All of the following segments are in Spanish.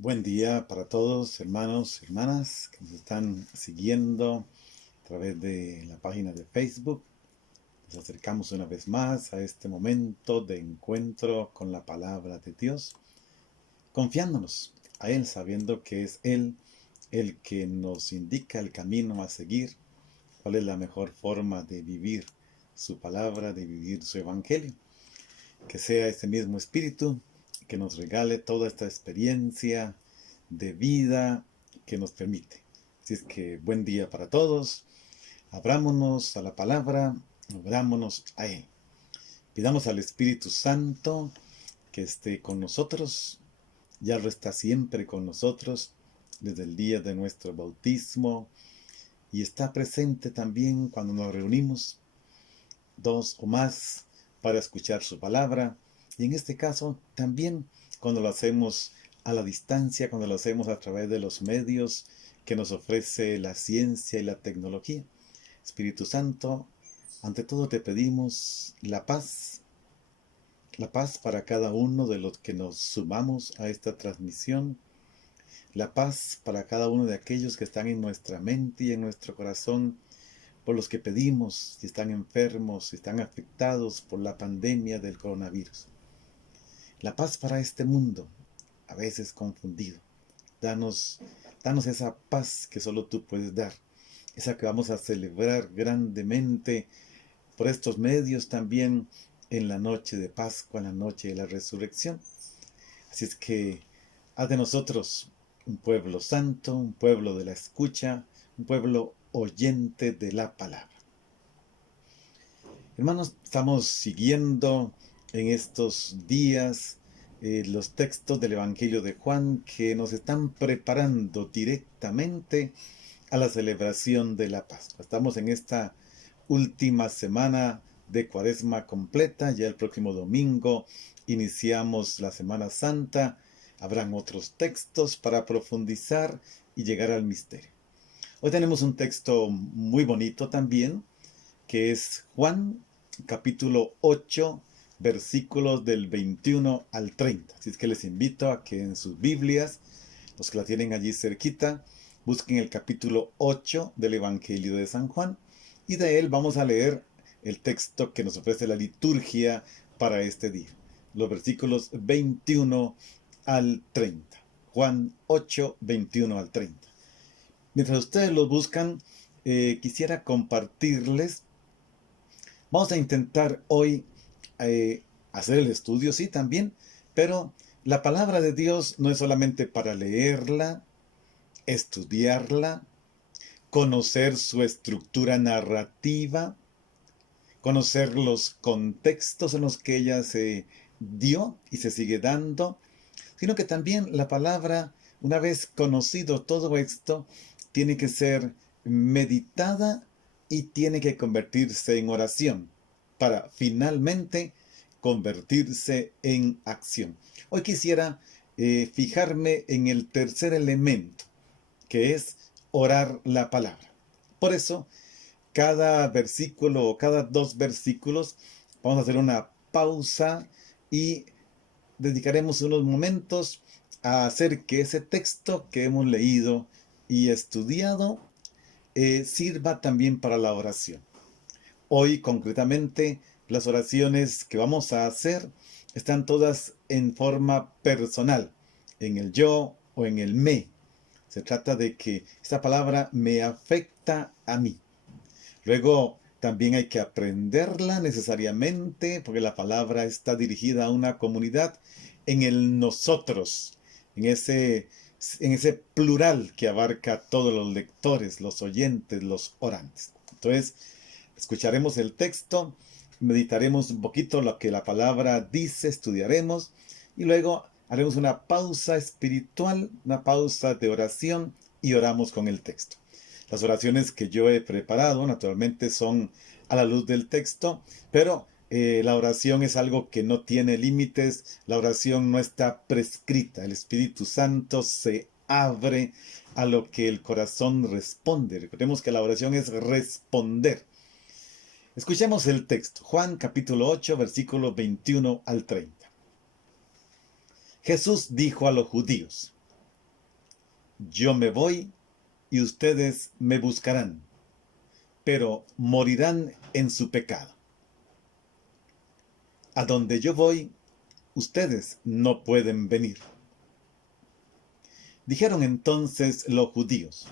Buen día para todos, hermanos y hermanas que nos están siguiendo a través de la página de Facebook. Nos acercamos una vez más a este momento de encuentro con la palabra de Dios, confiándonos a Él, sabiendo que es Él el que nos indica el camino a seguir, cuál es la mejor forma de vivir su palabra, de vivir su evangelio. Que sea ese mismo espíritu que nos regale toda esta experiencia de vida que nos permite. Así es que buen día para todos. Abrámonos a la palabra, abrámonos a Él. Pidamos al Espíritu Santo que esté con nosotros. Ya lo está siempre con nosotros desde el día de nuestro bautismo y está presente también cuando nos reunimos dos o más para escuchar su palabra, y en este caso también cuando lo hacemos a la distancia, cuando lo hacemos a través de los medios que nos ofrece la ciencia y la tecnología. Espíritu Santo, ante todo te pedimos la paz para cada uno de los que nos sumamos a esta transmisión, la paz para cada uno de aquellos que están en nuestra mente y en nuestro corazón, por los que pedimos, si están enfermos, si están afectados por la pandemia del coronavirus. La paz para este mundo, a veces confundido. Danos esa paz que solo tú puedes dar, esa que vamos a celebrar grandemente por estos medios también en la noche de Pascua, en la noche de la resurrección. Así es que haz de nosotros un pueblo santo, un pueblo de la escucha, un pueblo oyente de la palabra. Hermanos, estamos siguiendo en estos días los textos del Evangelio de Juan que nos están preparando directamente a la celebración de la Pascua. Estamos en esta última semana de Cuaresma completa. Ya el próximo domingo iniciamos la Semana Santa. Habrán otros textos para profundizar y llegar al misterio. Hoy tenemos un texto muy bonito también, que es Juan capítulo 8, versículos del 21 al 30. Así es que les invito a que en sus Biblias, los que la tienen allí cerquita, busquen el capítulo 8 del Evangelio de San Juan, y de él vamos a leer el texto que nos ofrece la liturgia para este día, los versículos 21 al 30. Juan 8, 21 al 30. Mientras ustedes los buscan, quisiera compartirles. Vamos a intentar hoy hacer el estudio, sí, también, pero la palabra de Dios no es solamente para leerla, estudiarla, conocer su estructura narrativa, conocer los contextos en los que ella se dio y se sigue dando, sino que también la palabra, una vez conocido todo esto, tiene que ser meditada y tiene que convertirse en oración para finalmente convertirse en acción. Hoy quisiera fijarme en el tercer elemento, que es orar la palabra. Por eso, cada versículo o cada dos versículos, vamos a hacer una pausa y dedicaremos unos momentos a hacer que ese texto que hemos leído y estudiado sirva también para la oración. Hoy, concretamente, las oraciones que vamos a hacer están todas en forma personal, en el yo o en el me. Se trata de que esta palabra me afecta a mí. Luego, también hay que aprenderla necesariamente, porque la palabra está dirigida a una comunidad en el nosotros, en ese plural que abarca a todos los lectores, los oyentes, los orantes. Entonces, escucharemos el texto, meditaremos un poquito lo que la palabra dice, estudiaremos y luego haremos una pausa espiritual, una pausa de oración y oramos con el texto. Las oraciones que yo he preparado, naturalmente, son a la luz del texto, pero la oración es algo que no tiene límites, la oración no está prescrita, el Espíritu Santo se abre a lo que el corazón responde. Recordemos que la oración es responder. Escuchemos el texto, Juan capítulo 8, versículos 21 al 30. Jesús dijo a los judíos: yo me voy y ustedes me buscarán, pero morirán en su pecado. A donde yo voy, ustedes no pueden venir. Dijeron entonces los judíos: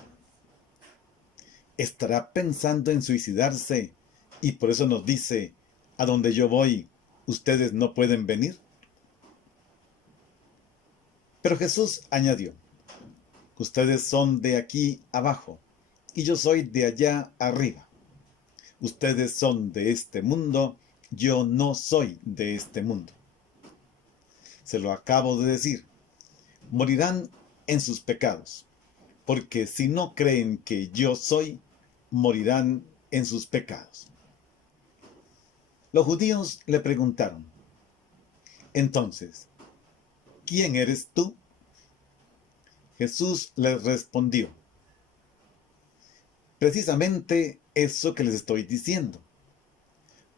¿estará pensando en suicidarse y por eso nos dice, a donde yo voy, ustedes no pueden venir? Pero Jesús añadió: ustedes son de aquí abajo y yo soy de allá arriba. Ustedes son de este mundo, yo no soy de este mundo. Se lo acabo de decir, morirán en sus pecados, porque si no creen que yo soy, morirán en sus pecados. Los judíos le preguntaron: entonces, ¿quién eres tú? Jesús les respondió: precisamente eso que les estoy diciendo.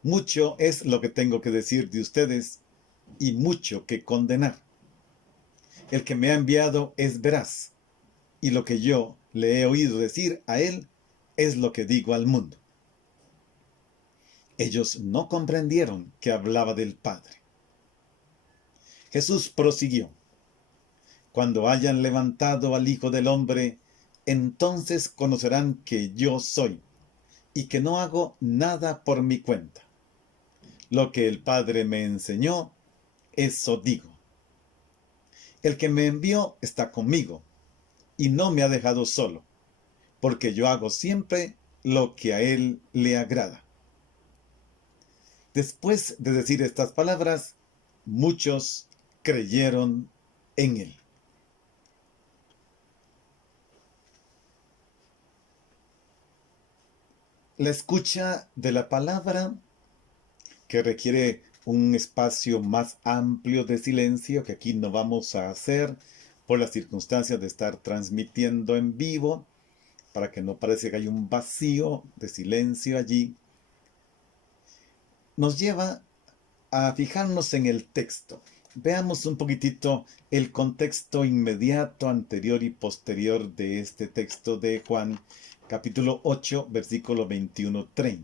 Mucho es lo que tengo que decir de ustedes y mucho que condenar. El que me ha enviado es veraz, y lo que yo le he oído decir a él es lo que digo al mundo. Ellos no comprendieron que hablaba del Padre. Jesús prosiguió: cuando hayan levantado al Hijo del Hombre, entonces conocerán que yo soy, y que no hago nada por mi cuenta. Lo que el Padre me enseñó, eso digo. El que me envió está conmigo, y no me ha dejado solo, porque yo hago siempre lo que a él le agrada. Después de decir estas palabras, muchos creyeron en él. La escucha de la palabra, que requiere un espacio más amplio de silencio, que aquí no vamos a hacer por las circunstancias de estar transmitiendo en vivo, para que no parezca que hay un vacío de silencio allí, nos lleva a fijarnos en el texto. Veamos un poquitito el contexto inmediato, anterior y posterior de este texto de Juan, capítulo 8, versículo 21-30.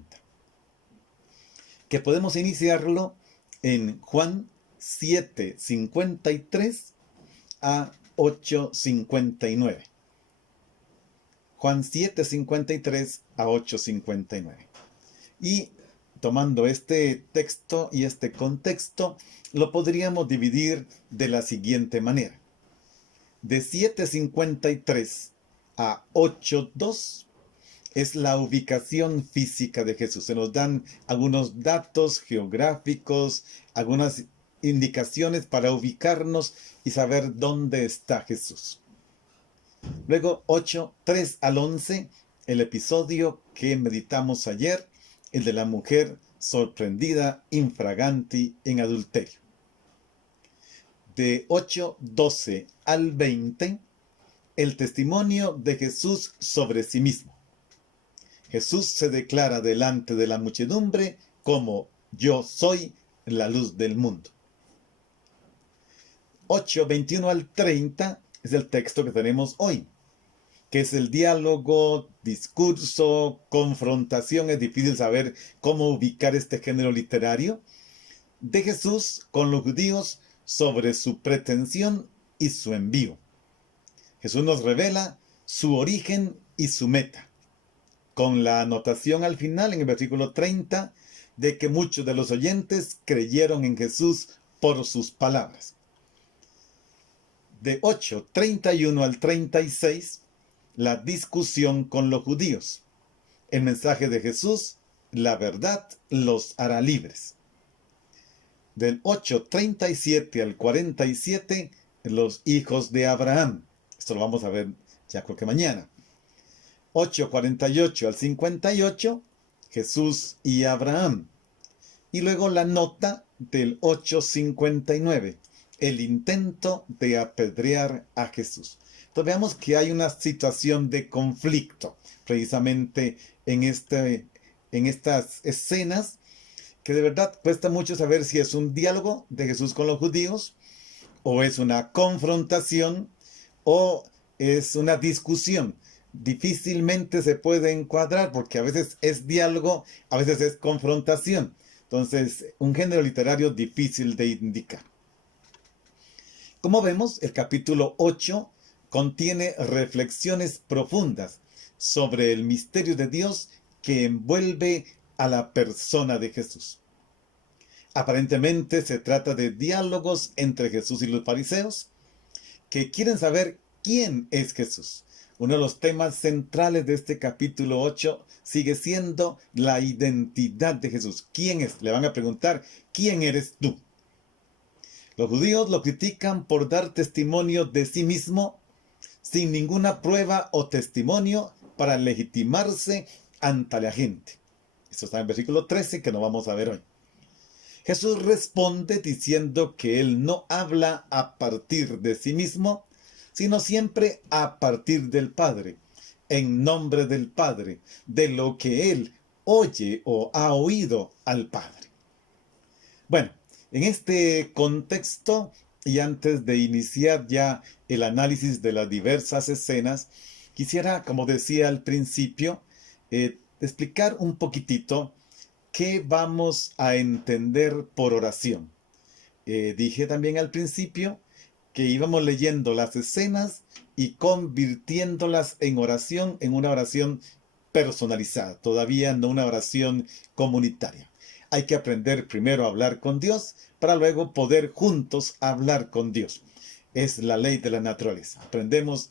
Que podemos iniciarlo en Juan 7:53 a 8:59. Juan 7:53 a 8:59. Y tomando este texto y este contexto, lo podríamos dividir de la siguiente manera. De 7:53 a 8:2 es la ubicación física de Jesús. Se nos dan algunos datos geográficos, algunas indicaciones para ubicarnos y saber dónde está Jesús. Luego 8:3 al 11, el episodio que meditamos ayer, el de la mujer sorprendida infraganti en adulterio. De 8:12 al 20, el testimonio de Jesús sobre sí mismo. Jesús se declara delante de la muchedumbre como: yo soy la luz del mundo. 8:21 al 30 es el texto que tenemos hoy, que es el diálogo, discurso, confrontación, es difícil saber cómo ubicar este género literario, de Jesús con los judíos sobre su pretensión y su envío. Jesús nos revela su origen y su meta, con la anotación al final, en el versículo 30, de que muchos de los oyentes creyeron en Jesús por sus palabras. De 8:31 al 36, la discusión con los judíos. El mensaje de Jesús: la verdad los hará libres. Del 8:37 al 47, los hijos de Abraham. Esto lo vamos a ver ya creo que mañana. 8:48 al 58, Jesús y Abraham. Y luego la nota del 8:59, el intento de apedrear a Jesús. Entonces veamos que hay una situación de conflicto precisamente en estas escenas, que de verdad cuesta mucho saber si es un diálogo de Jesús con los judíos, o es una confrontación, o es una discusión. Difícilmente se puede encuadrar porque a veces es diálogo, a veces es confrontación. Entonces, un género literario difícil de indicar. Como vemos, el capítulo 8 contiene reflexiones profundas sobre el misterio de Dios que envuelve a la persona de Jesús. Aparentemente se trata de diálogos entre Jesús y los fariseos que quieren saber quién es Jesús. Uno de los temas centrales de este capítulo 8 sigue siendo la identidad de Jesús. ¿Quién es? Le van a preguntar, ¿quién eres tú? Los judíos lo critican por dar testimonio de sí mismo sin ninguna prueba o testimonio para legitimarse ante la gente. Esto está en el versículo 13 que no vamos a ver hoy. Jesús responde diciendo que él no habla a partir de sí mismo, sino siempre a partir del Padre, en nombre del Padre, de lo que él oye o ha oído al Padre. Bueno, en este contexto, y antes de iniciar ya el análisis de las diversas escenas, quisiera, como decía al principio, explicar un poquitito qué vamos a entender por oración. Dije también al principio que íbamos leyendo las escenas y convirtiéndolas en oración, en una oración personalizada, todavía no una oración comunitaria. Hay que aprender primero a hablar con Dios para luego poder juntos hablar con Dios. Es la ley de la naturaleza. Aprendemos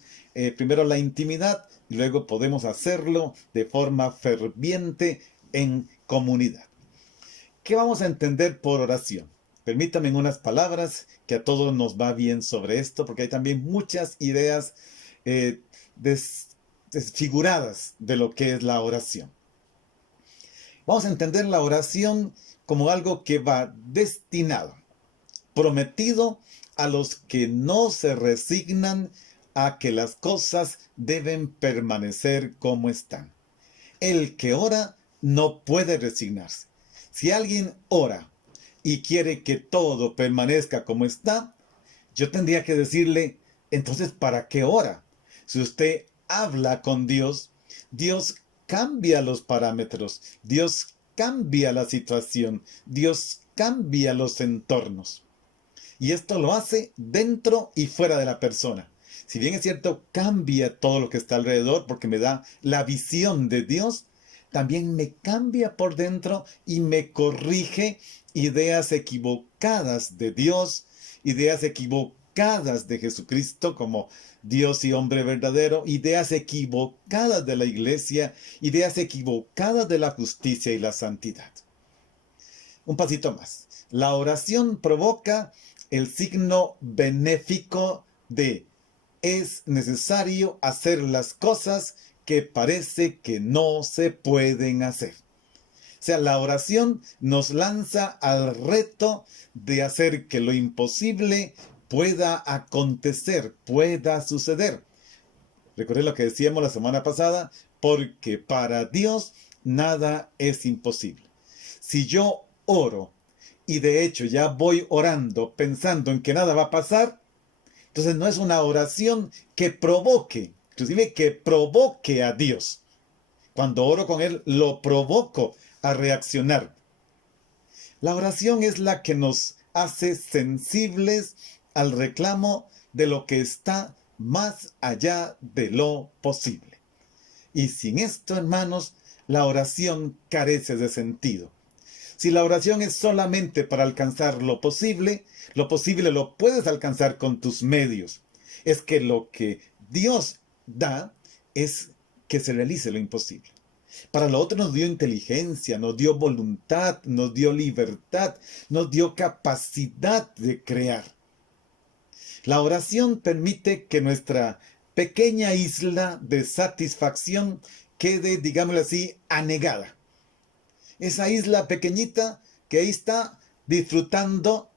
primero la intimidad y luego podemos hacerlo de forma ferviente en comunidad. ¿Qué vamos a entender por oración? Permítame en unas palabras que a todos nos va bien sobre esto, porque hay también muchas ideas desfiguradas de lo que es la oración. Vamos a entender la oración como algo que va destinado, prometido a los que no se resignan a que las cosas deben permanecer como están. El que ora no puede resignarse. Si alguien ora y quiere que todo permanezca como está, yo tendría que decirle, entonces, ¿para qué ora? Si usted habla con Dios, Dios cambia los parámetros, Dios cambia la situación, Dios cambia los entornos. Y esto lo hace dentro y fuera de la persona. Si bien es cierto, cambia todo lo que está alrededor porque me da la visión de Dios, también me cambia por dentro y me corrige ideas equivocadas de Dios, ideas equivocadas de Jesucristo como Dios y hombre verdadero, ideas equivocadas de la iglesia, ideas equivocadas de la justicia y la santidad. Un pasito más. La oración provoca el signo benéfico de es necesario hacer las cosas que parece que no se pueden hacer. O sea, la oración nos lanza al reto de hacer que lo imposible pueda acontecer, pueda suceder. Recuerden lo que decíamos la semana pasada, porque para Dios nada es imposible. Si yo oro y de hecho ya voy orando pensando en que nada va a pasar, entonces no es una oración que provoque, inclusive que provoque a Dios. Cuando oro con Él, lo provoco a reaccionar. La oración es la que nos hace sensibles al reclamo de lo que está más allá de lo posible. Y sin esto, hermanos, la oración carece de sentido. Si la oración es solamente para alcanzar lo posible lo puedes alcanzar con tus medios. Es que lo que Dios da es que se realice lo imposible. Para lo otro nos dio inteligencia, nos dio voluntad, nos dio libertad, nos dio capacidad de crear. La oración permite que nuestra pequeña isla de satisfacción quede, digámoslo así, anegada. Esa isla pequeñita que ahí está disfrutando,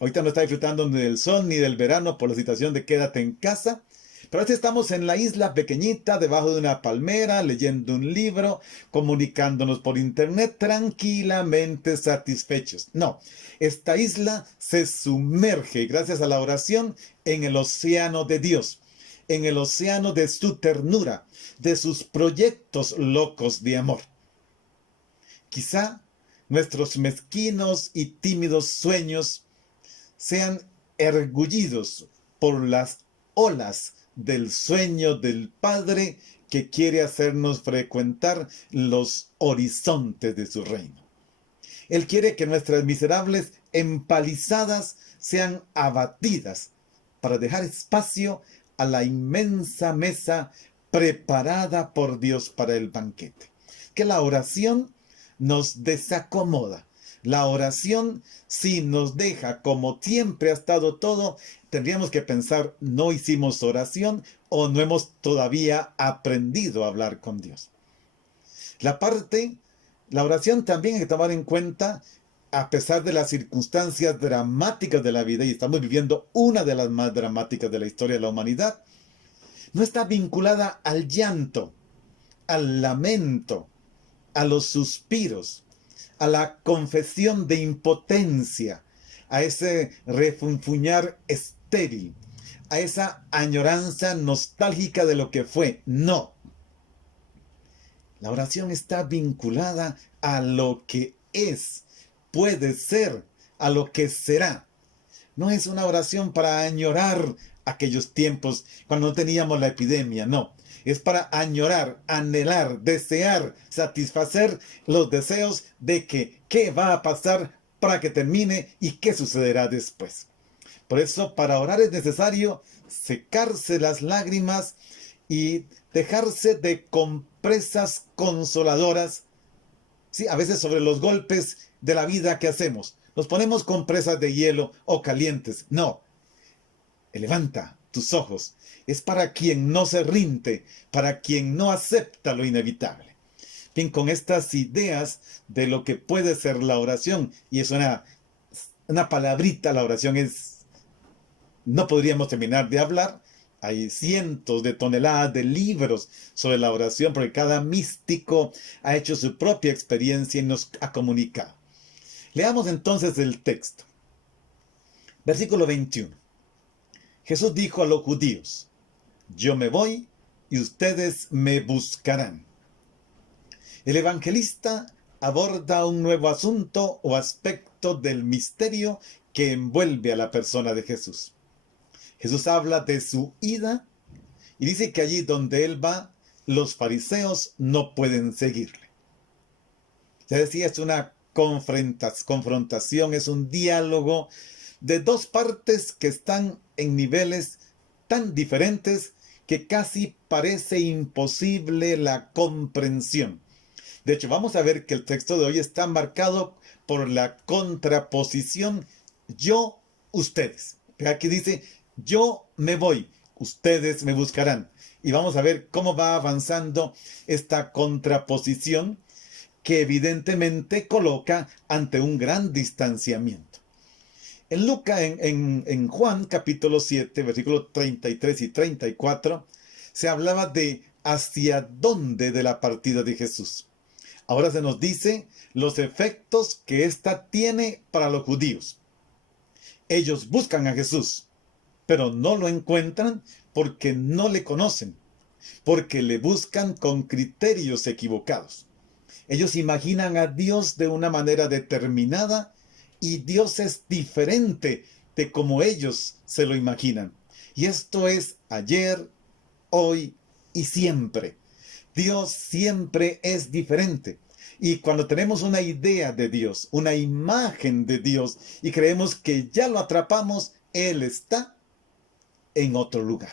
ahorita no está disfrutando ni del sol ni del verano por la situación de quédate en casa, pero ahorita estamos en la isla pequeñita, debajo de una palmera, leyendo un libro, comunicándonos por internet, tranquilamente satisfechos. No, esta isla se sumerge, gracias a la oración, en el océano de Dios. en el océano de su ternura, de sus proyectos locos de amor. Quizá nuestros mezquinos y tímidos sueños sean ergullidos por las olas del sueño del Padre que quiere hacernos frecuentar los horizontes de su reino. Él quiere que nuestras miserables empalizadas sean abatidas para dejar espacio a la inmensa mesa preparada por Dios para el banquete. Que la oración nos desacomoda. La oración, si nos deja como siempre ha estado todo, tendríamos que pensar, no hicimos oración o no hemos todavía aprendido a hablar con Dios. La oración también hay que tomar en cuenta, a pesar de las circunstancias dramáticas de la vida, y estamos viviendo una de las más dramáticas de la historia de la humanidad, no está vinculada al llanto, al lamento, a los suspiros, a la confesión de impotencia, a ese refunfuñar estéril, a esa añoranza nostálgica de lo que fue. No. La oración está vinculada a lo que es, puede ser, a lo que será. No es una oración para añorar aquellos tiempos cuando no teníamos la epidemia, no. Es para añorar, anhelar, desear, satisfacer los deseos de que qué va a pasar para que termine y qué sucederá después. Por eso, para orar es necesario secarse las lágrimas y dejarse de compresas consoladoras, sí, a veces sobre los golpes de la vida que hacemos. Nos ponemos compresas de hielo o calientes. No. Levanta tus ojos. Es para quien no se rinde, para quien no acepta lo inevitable. Bien, con estas ideas de lo que puede ser la oración, y es una palabrita, la oración es, no podríamos terminar de hablar. Hay cientos de toneladas de libros sobre la oración, porque cada místico ha hecho su propia experiencia y nos ha comunicado. Leamos entonces el texto. Versículo 21. Jesús dijo a los judíos: yo me voy y ustedes me buscarán. El evangelista aborda un nuevo asunto o aspecto del misterio que envuelve a la persona de Jesús. Jesús habla de su ida y dice que allí donde él va, los fariseos no pueden seguirle. Ya decía, es una confrontación, es un diálogo de dos partes que están en niveles tan diferentes que casi parece imposible la comprensión. De hecho, vamos a ver que el texto de hoy está marcado por la contraposición yo, ustedes. Aquí dice, yo me voy, ustedes me buscarán. Y vamos a ver cómo va avanzando esta contraposición que evidentemente coloca ante un gran distanciamiento. En Juan capítulo 7, versículos 33 y 34, se hablaba de hacia dónde de la partida de Jesús. Ahora se nos dice los efectos que ésta tiene para los judíos. Ellos buscan a Jesús, pero no lo encuentran porque no le conocen, porque le buscan con criterios equivocados. Ellos imaginan a Dios de una manera determinada y Dios es diferente de como ellos se lo imaginan. Y esto es ayer, hoy y siempre. Dios siempre es diferente. Y cuando tenemos una idea de Dios, una imagen de Dios, y creemos que ya lo atrapamos, Él está en otro lugar.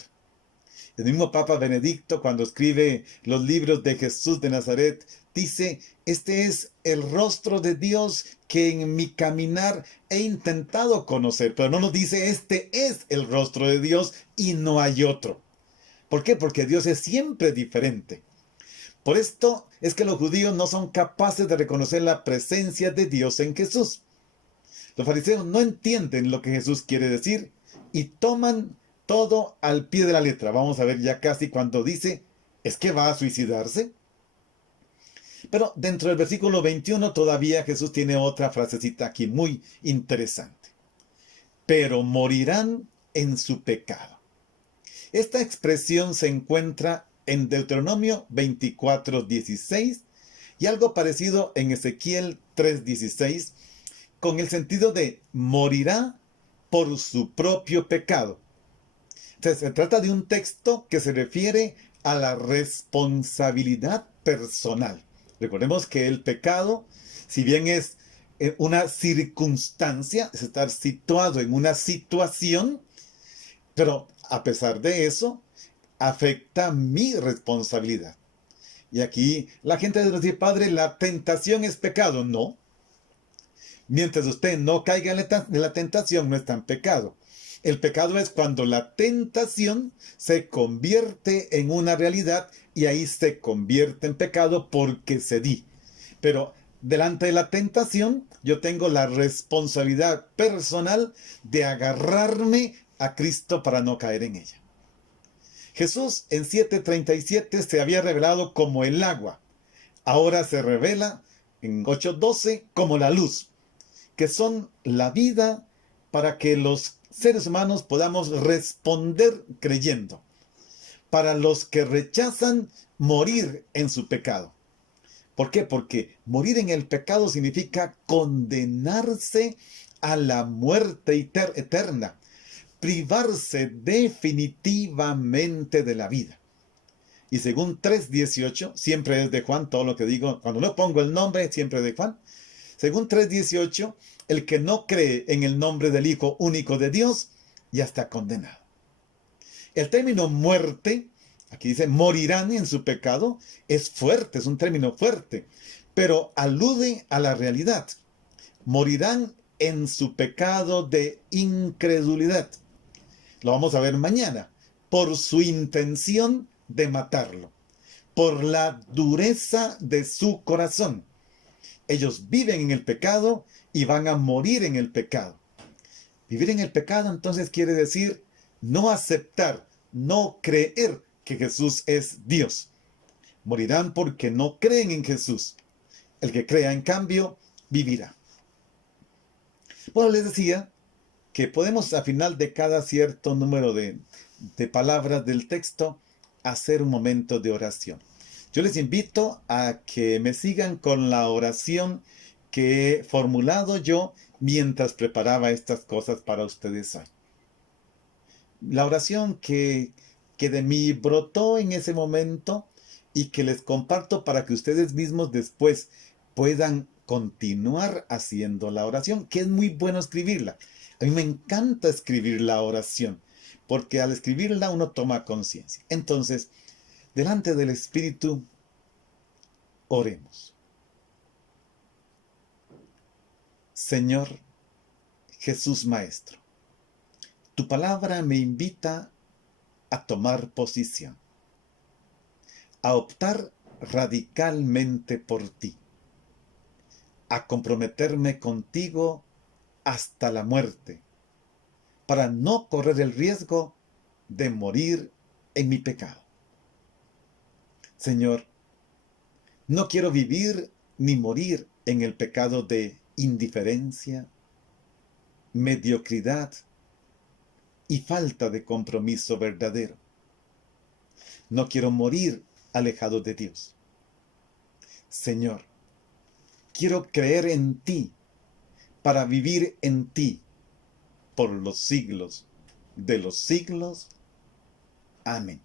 El mismo Papa Benedicto, cuando escribe los libros de Jesús de Nazaret, dice, este es el rostro de Dios que en mi caminar he intentado conocer, pero no nos dice, este es el rostro de Dios y no hay otro. ¿Por qué? Porque Dios es siempre diferente. Por esto es que los judíos no son capaces de reconocer la presencia de Dios en Jesús. Los fariseos no entienden lo que Jesús quiere decir y toman todo al pie de la letra. Vamos a ver ya casi cuando dice, ¿es que va a suicidarse? Pero dentro del versículo 21 todavía Jesús tiene otra frasecita aquí muy interesante. Pero morirán en su pecado. Esta expresión se encuentra en Deuteronomio 24:16 y algo parecido en Ezequiel 3:16, con el sentido de morirá por su propio pecado. Entonces, se trata de un texto que se refiere a la responsabilidad personal. Recordemos que el pecado, si bien es una circunstancia, es estar situado en una situación, pero a pesar de eso, afecta mi responsabilidad. Y aquí la gente debe decir, padre, la tentación es pecado. No. Mientras usted no caiga en la tentación, no está en pecado. El pecado es cuando la tentación se convierte en una realidad y ahí se convierte en pecado porque cedí. Pero delante de la tentación, yo tengo la responsabilidad personal de agarrarme a Cristo para no caer en ella. Jesús en 7:37 se había revelado como el agua. Ahora se revela en 8:12 como la luz, que son la vida para que los seres humanos podamos responder creyendo. Para los que rechazan, morir en su pecado. ¿Por qué? Porque morir en el pecado significa condenarse a la muerte eterna, privarse definitivamente de la vida. Y según 3:18, siempre es de Juan, todo lo que digo, cuando no pongo el nombre, siempre es de Juan. Según 3:18, el que no cree en el nombre del Hijo único de Dios, ya está condenado. El término muerte, aquí dice morirán en su pecado, es fuerte, es un término fuerte, pero alude a la realidad. Morirán en su pecado de incredulidad. Lo vamos a ver mañana, por su intención de matarlo, por la dureza de su corazón. Ellos viven en el pecado y van a morir en el pecado. Vivir en el pecado entonces quiere decir no aceptar, no creer que Jesús es Dios. Morirán porque no creen en Jesús. El que crea, en cambio, vivirá. Bueno, les decía que podemos a final de cada cierto número de palabras del texto hacer un momento de oración. Yo les invito a que me sigan con la oración que he formulado yo mientras preparaba estas cosas para ustedes hoy. La oración que de mí brotó en ese momento y que les comparto para que ustedes mismos después puedan continuar haciendo la oración, que es muy bueno escribirla. A mí me encanta escribir la oración, porque al escribirla uno toma conciencia. Entonces, delante del Espíritu, oremos. Señor Jesús Maestro, tu palabra me invita a tomar posición, a optar radicalmente por ti, a comprometerme contigo hasta la muerte, para no correr el riesgo de morir en mi pecado. Señor, no quiero vivir ni morir en el pecado de indiferencia, mediocridad y falta de compromiso verdadero. No quiero morir alejado de Dios. Señor, quiero creer en ti para vivir en ti por los siglos de los siglos. Amén.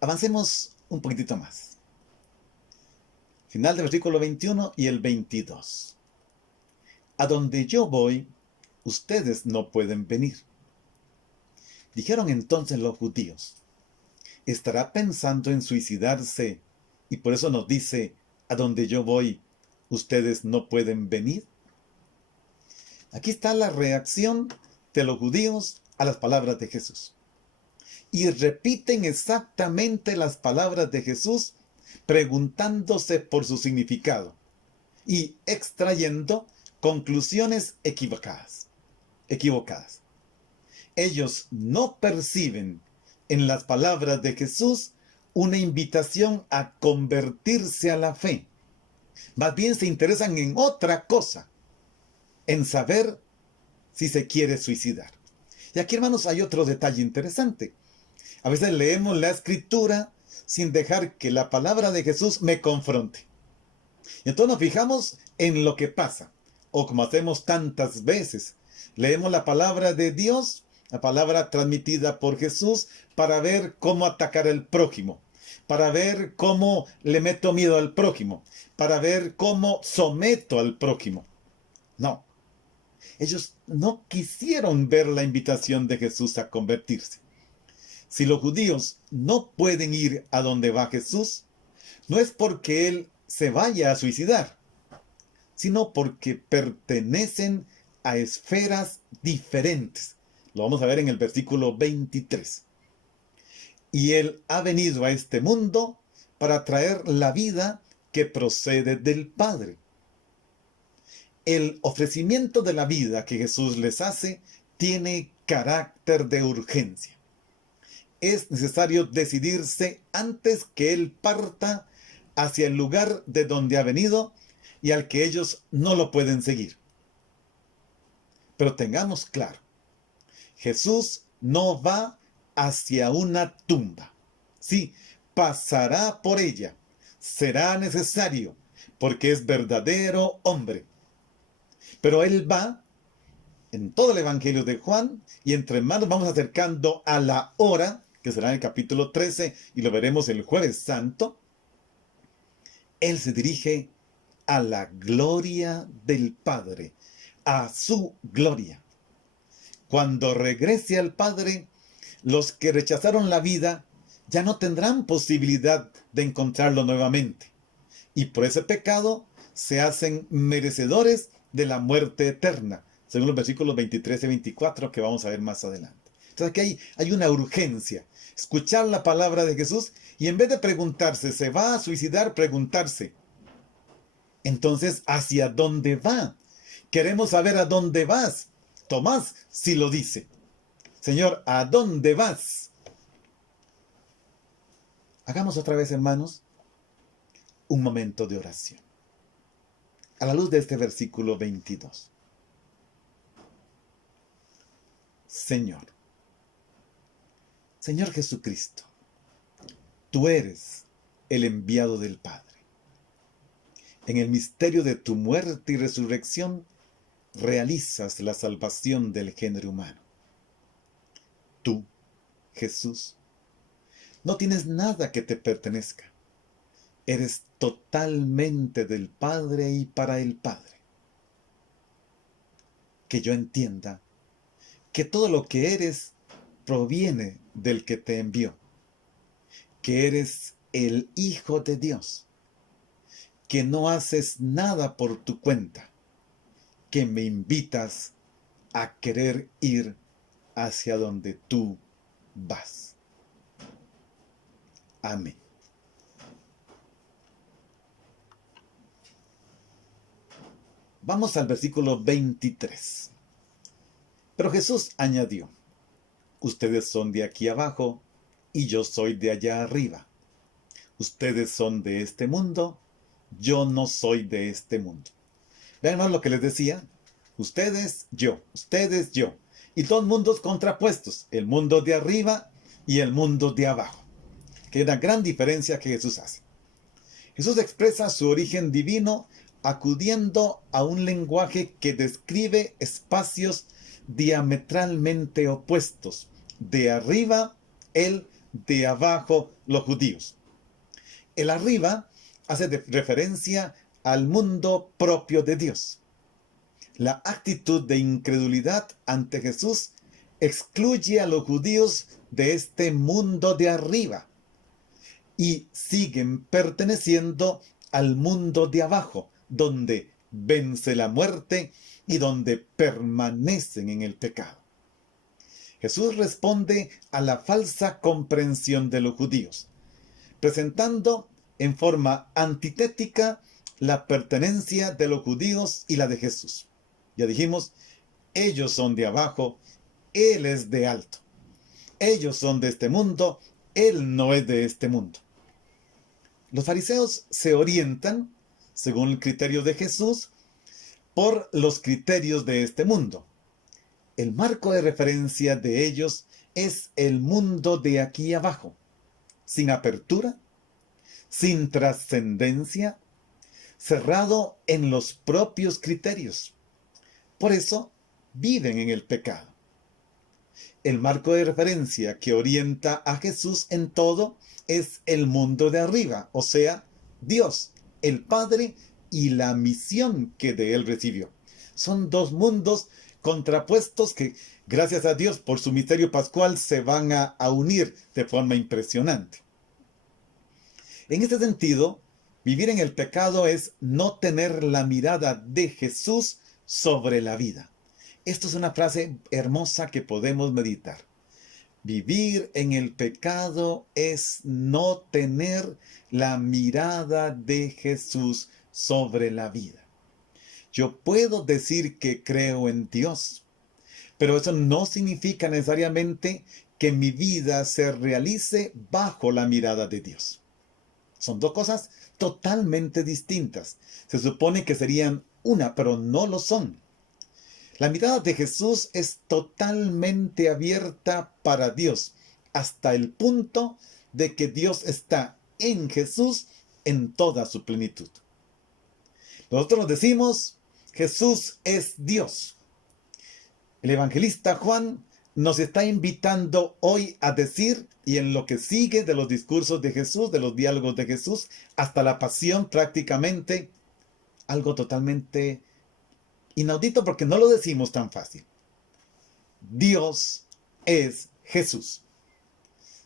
Avancemos un poquitito más. Final del versículo 21 y el 22. A donde yo voy, ustedes no pueden venir. Dijeron entonces los judíos, ¿estará pensando en suicidarse y por eso nos dice, a donde yo voy, ustedes no pueden venir? Aquí está la reacción de los judíos a las palabras de Jesús. Y repiten exactamente las palabras de Jesús, preguntándose por su significado y extrayendo conclusiones equivocadas. Ellos no perciben en las palabras de Jesús una invitación a convertirse a la fe. Más bien se interesan en otra cosa. en saber si se quiere suicidar. Y aquí, hermanos, hay otro detalle interesante. A veces leemos la Escritura sin dejar que la palabra de Jesús me confronte. Y entonces nos fijamos en lo que pasa. O como hacemos tantas veces, leemos la palabra de Dios, la palabra transmitida por Jesús, para ver cómo atacar al prójimo, para ver cómo le meto miedo al prójimo, para ver cómo someto al prójimo. No, ellos no quisieron ver la invitación de Jesús a convertirse. Si los judíos no pueden ir a donde va Jesús, no es porque Él se vaya a suicidar, sino porque pertenecen a esferas diferentes. Lo vamos a ver en el versículo 23. Y Él ha venido a este mundo para traer la vida que procede del Padre. El ofrecimiento de la vida que Jesús les hace tiene carácter de urgencia. Es necesario decidirse antes que Él parta hacia el lugar de donde ha venido y al que ellos no lo pueden seguir. Pero tengamos claro, Jesús no va hacia una tumba. Sí, pasará por ella. Será necesario, porque es verdadero hombre. Pero Él va en todo el Evangelio de Juan y entre más nos vamos acercando a la hora, que será en el capítulo 13 y lo veremos el Jueves Santo, Él se dirige a la gloria del Padre, a su gloria. Cuando regrese al Padre, los que rechazaron la vida ya no tendrán posibilidad de encontrarlo nuevamente. Y por ese pecado se hacen merecedores de la muerte eterna, según los versículos 23 y 24 que vamos a ver más adelante. Entonces aquí hay una urgencia. Escuchar la palabra de Jesús y en vez de preguntarse, ¿se va a suicidar? Preguntarse, entonces, ¿hacia dónde va? Queremos saber a dónde vas. Tomás sí lo dice. Señor, ¿a dónde vas? Hagamos otra vez, hermanos, un momento de oración. A la luz de este versículo 22. Señor Jesucristo, tú eres el enviado del Padre. En el misterio de tu muerte y resurrección, realizas la salvación del género humano. Tú, Jesús, no tienes nada que te pertenezca. Eres totalmente del Padre y para el Padre. Que yo entienda que todo lo que eres proviene del que te envió. Que eres el Hijo de Dios. Que no haces nada por tu cuenta. Que me invitas a querer ir hacia donde tú vas. Amén. Vamos al versículo 23. Pero Jesús añadió, ustedes son de aquí abajo y yo soy de allá arriba. Ustedes son de este mundo, yo no soy de este mundo. Vean más lo que les decía. Ustedes, yo. Y dos mundos contrapuestos. El mundo de arriba y el mundo de abajo. Que es la gran diferencia que Jesús hace. Jesús expresa su origen divino acudiendo a un lenguaje que describe espacios diametralmente opuestos. De arriba, Él, de abajo, los judíos. El arriba hace referencia al mundo propio de Dios. La actitud de incredulidad ante Jesús excluye a los judíos de este mundo de arriba y siguen perteneciendo al mundo de abajo, donde vence la muerte y donde permanecen en el pecado. Jesús responde a la falsa comprensión de los judíos, presentando en forma antitética la pertenencia de los judíos y la de Jesús. Ya dijimos, ellos son de abajo, Él es de alto. Ellos son de este mundo, Él no es de este mundo. Los fariseos se orientan, según el criterio de Jesús, por los criterios de este mundo. El marco de referencia de ellos es el mundo de aquí abajo, sin apertura, sin trascendencia, cerrado en los propios criterios. Por eso viven en el pecado. El marco de referencia que orienta a Jesús en todo es el mundo de arriba, o sea, Dios, el Padre y la misión que de él recibió. Son dos mundos contrapuestos que, gracias a Dios por su misterio pascual, se van a unir de forma impresionante. En este sentido, vivir en el pecado es no tener la mirada de Jesús sobre la vida. Esto es una frase hermosa que podemos meditar. Vivir en el pecado es no tener la mirada de Jesús sobre la vida. Yo puedo decir que creo en Dios, pero eso no significa necesariamente que mi vida se realice bajo la mirada de Dios. Son dos cosas totalmente distintas. Se supone que serían una, pero no lo son. La mirada de Jesús es totalmente abierta para Dios, hasta el punto de que Dios está en Jesús en toda su plenitud. Nosotros nos decimos, Jesús es Dios. El evangelista Juan nos está invitando hoy a decir, y en lo que sigue de los discursos de Jesús, de los diálogos de Jesús, hasta la pasión prácticamente, algo totalmente inaudito porque no lo decimos tan fácil. Dios es Jesús.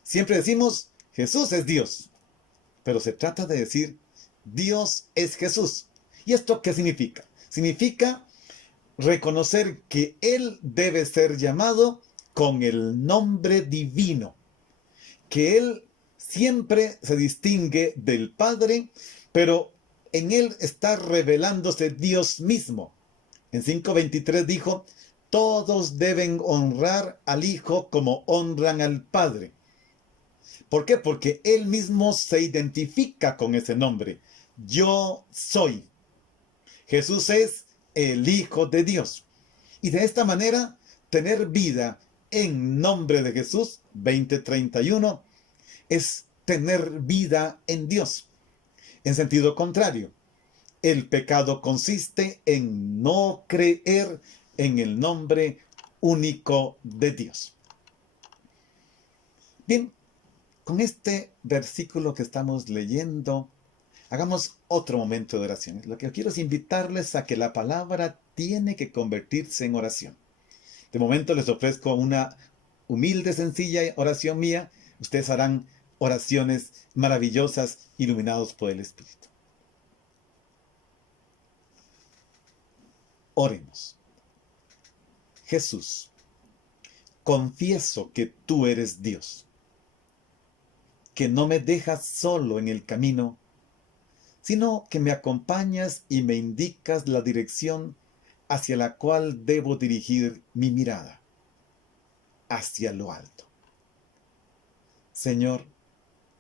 Siempre decimos, Jesús es Dios, pero se trata de decir, Dios es Jesús. ¿Y esto qué significa? Significa reconocer que Él debe ser llamado con el nombre divino, que Él siempre se distingue del Padre, pero en Él está revelándose Dios mismo. En 5:23 dijo, todos deben honrar al Hijo como honran al Padre. ¿Por qué? Porque Él mismo se identifica con ese nombre. Yo soy. Jesús es el Hijo de Dios. Y de esta manera, tener vida en nombre de Jesús, 20:31, es tener vida en Dios. En sentido contrario, el pecado consiste en no creer en el nombre único de Dios. Bien, con este versículo que estamos leyendo, hagamos otro momento de oración. Lo que quiero es invitarles a que la palabra tiene que convertirse en oración. De momento les ofrezco una humilde, sencilla oración mía. Ustedes harán oraciones maravillosas, iluminados por el Espíritu. Oremos. Jesús, confieso que tú eres Dios, que no me dejas solo en el camino, sino que me acompañas y me indicas la dirección hacia la cual debo dirigir mi mirada, hacia lo alto. Señor,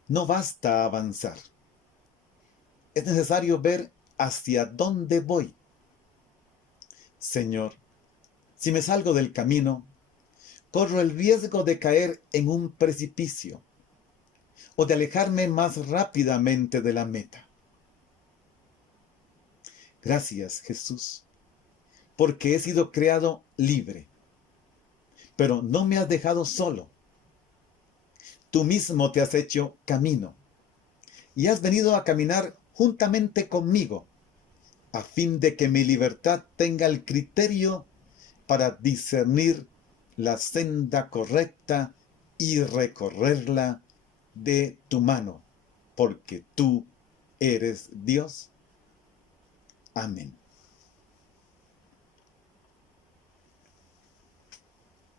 no basta avanzar. Es necesario ver hacia dónde voy. Señor, si me salgo del camino, corro el riesgo de caer en un precipicio o de alejarme más rápidamente de la meta. Gracias, Jesús, porque he sido creado libre, pero no me has dejado solo. Tú mismo te has hecho camino y has venido a caminar juntamente conmigo, a fin de que mi libertad tenga el criterio para discernir la senda correcta y recorrerla de tu mano, porque tú eres Dios. Amén.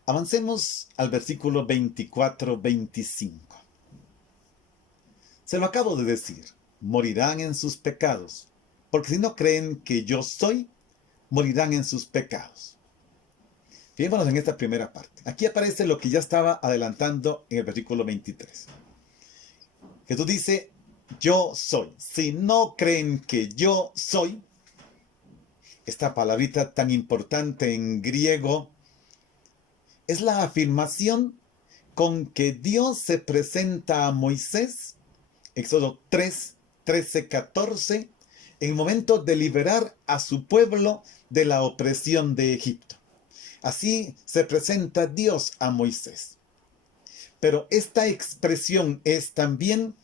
Avancemos al versículo 24-25. Se lo acabo de decir, morirán en sus pecados, porque si no creen que yo soy, morirán en sus pecados. Fijémonos en esta primera parte. Aquí aparece lo que ya estaba adelantando en el versículo 23. Jesús dice, yo soy. Si no creen que yo soy, esta palabrita tan importante en griego, es la afirmación con que Dios se presenta a Moisés, Éxodo 3, 13, 14, en el momento de liberar a su pueblo de la opresión de Egipto. Así se presenta Dios a Moisés. Pero esta expresión es también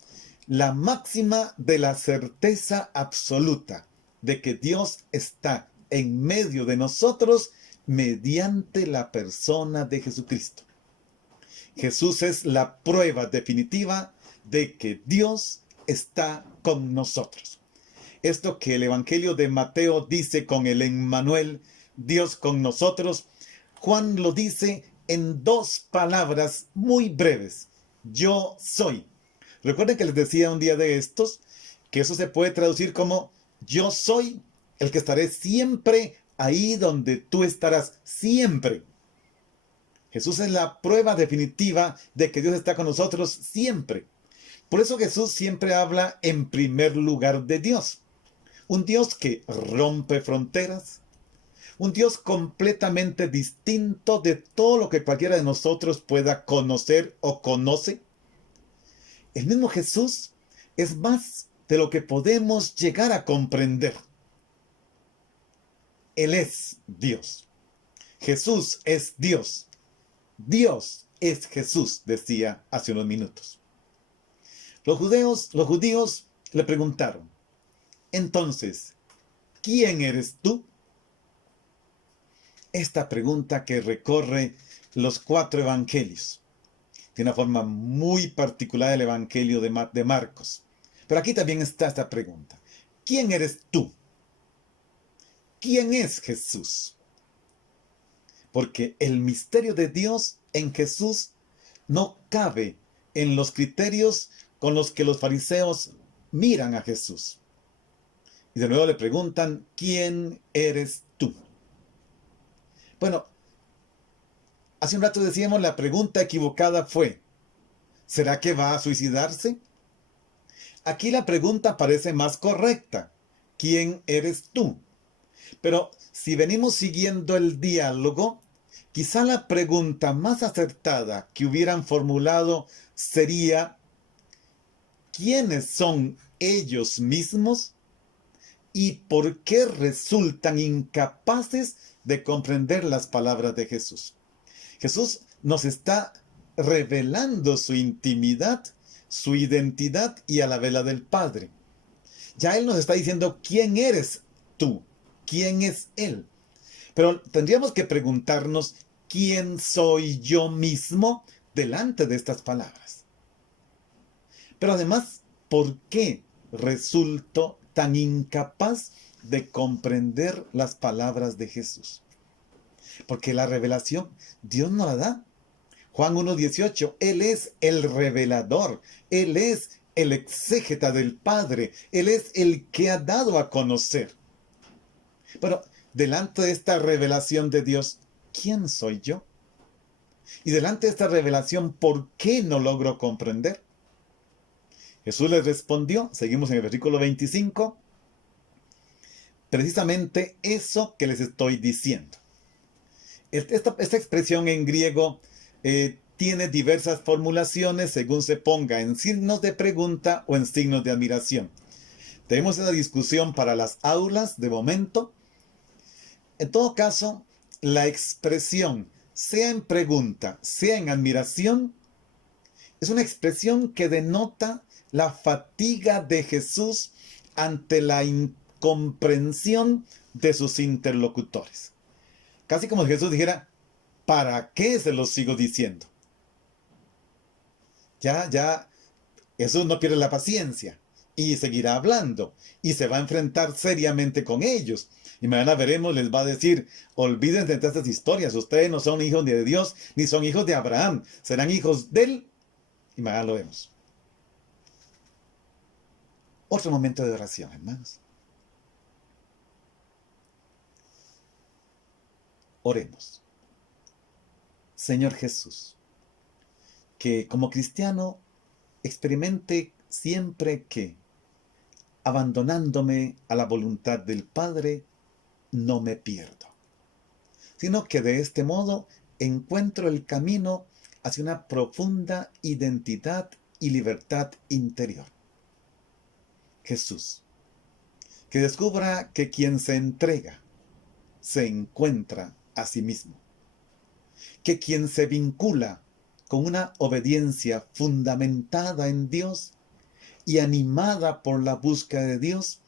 la máxima de la certeza absoluta de que Dios está en medio de nosotros mediante la persona de Jesucristo. Jesús es la prueba definitiva de que Dios está con nosotros. Esto que el Evangelio de Mateo dice con el Emmanuel, Dios con nosotros, Juan lo dice en dos palabras muy breves: yo soy. Recuerden que les decía un día de estos que eso se puede traducir como yo soy el que estaré siempre ahí donde tú estarás siempre. Jesús es la prueba definitiva de que Dios está con nosotros siempre. Por eso Jesús siempre habla en primer lugar de Dios. Un Dios que rompe fronteras. Un Dios completamente distinto de todo lo que cualquiera de nosotros pueda conocer o conoce. El mismo Jesús es más de lo que podemos llegar a comprender. Él es Dios. Jesús es Dios. Dios es Jesús, decía hace unos minutos. Los judíos le preguntaron: entonces, ¿quién eres tú? Esta pregunta que recorre los 4 evangelios. De una forma muy particular el evangelio de Marcos. Pero aquí también está esta pregunta: ¿quién eres tú? ¿Quién es Jesús? Porque el misterio de Dios en Jesús no cabe en los criterios con los que los fariseos miran a Jesús. Y de nuevo le preguntan: ¿quién eres tú? Bueno, hace un rato decíamos, la pregunta equivocada fue: ¿será que va a suicidarse? Aquí la pregunta parece más correcta: ¿quién eres tú? Pero si venimos siguiendo el diálogo, quizá la pregunta más acertada que hubieran formulado sería: ¿quiénes son ellos mismos? ¿Y por qué resultan incapaces de comprender las palabras de Jesús? Jesús nos está revelando su intimidad, su identidad y a la vez la del Padre. Ya Él nos está diciendo quién eres tú, quién es Él. Pero tendríamos que preguntarnos: ¿quién soy yo mismo delante de estas palabras? Pero además, ¿por qué resulto tan incapaz de comprender las palabras de Jesús? Porque la revelación Dios nos la da. Juan 1:18, Él es el revelador, Él es el exégeta del Padre, Él es el que ha dado a conocer. Pero delante de esta revelación de Dios, ¿quién soy yo? Y delante de esta revelación, ¿por qué no logro comprender? Jesús les respondió, seguimos en el versículo 25, precisamente eso que les estoy diciendo. Esta expresión en griego tiene diversas formulaciones según se ponga en signos de pregunta o en signos de admiración. Tenemos esa discusión para las aulas de momento. En todo caso, la expresión, sea en pregunta, sea en admiración, es una expresión que denota la fatiga de Jesús ante la incomprensión de sus interlocutores. Casi como si Jesús dijera: ¿para qué se los sigo diciendo? Ya, Jesús no pierde la paciencia y seguirá hablando y se va a enfrentar seriamente con ellos. Y mañana veremos, les va a decir: olvídense de estas historias, ustedes no son hijos ni de Dios, ni son hijos de Abraham, serán hijos de él. Y mañana lo vemos. Otro momento de oración, hermanos. Oremos. Señor Jesús, que como cristiano experimente siempre que, abandonándome a la voluntad del Padre no me pierdo, sino que de este modo encuentro el camino hacia una profunda identidad y libertad interior. Jesús, que descubra que quien se entrega se encuentra a sí mismo, que quien se vincula con una obediencia fundamentada en Dios y animada por la búsqueda de Dios,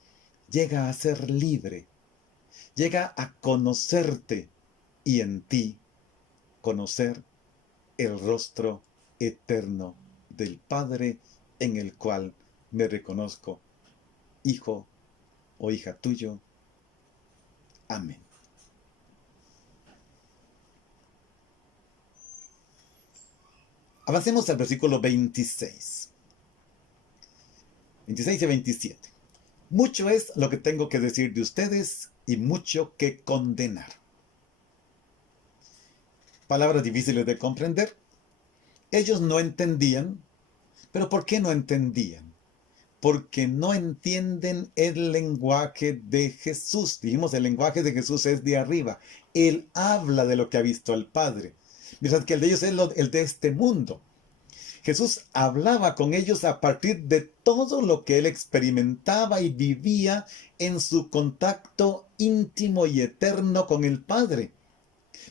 llega a ser libre, llega a conocerte y en ti conocer el rostro eterno del Padre en el cual me reconozco hijo o hija tuyo. Amén. Avancemos al versículo 26. 26 y 27. Mucho es lo que tengo que decir de ustedes y mucho que condenar. Palabras difíciles de comprender. Ellos no entendían, pero ¿por qué no entendían? Porque no entienden el lenguaje de Jesús. Dijimos, el lenguaje de Jesús es de arriba. Él habla de lo que ha visto al Padre, mientras que el de ellos es el de este mundo. Jesús hablaba con ellos a partir de todo lo que él experimentaba y vivía en su contacto íntimo y eterno con el Padre,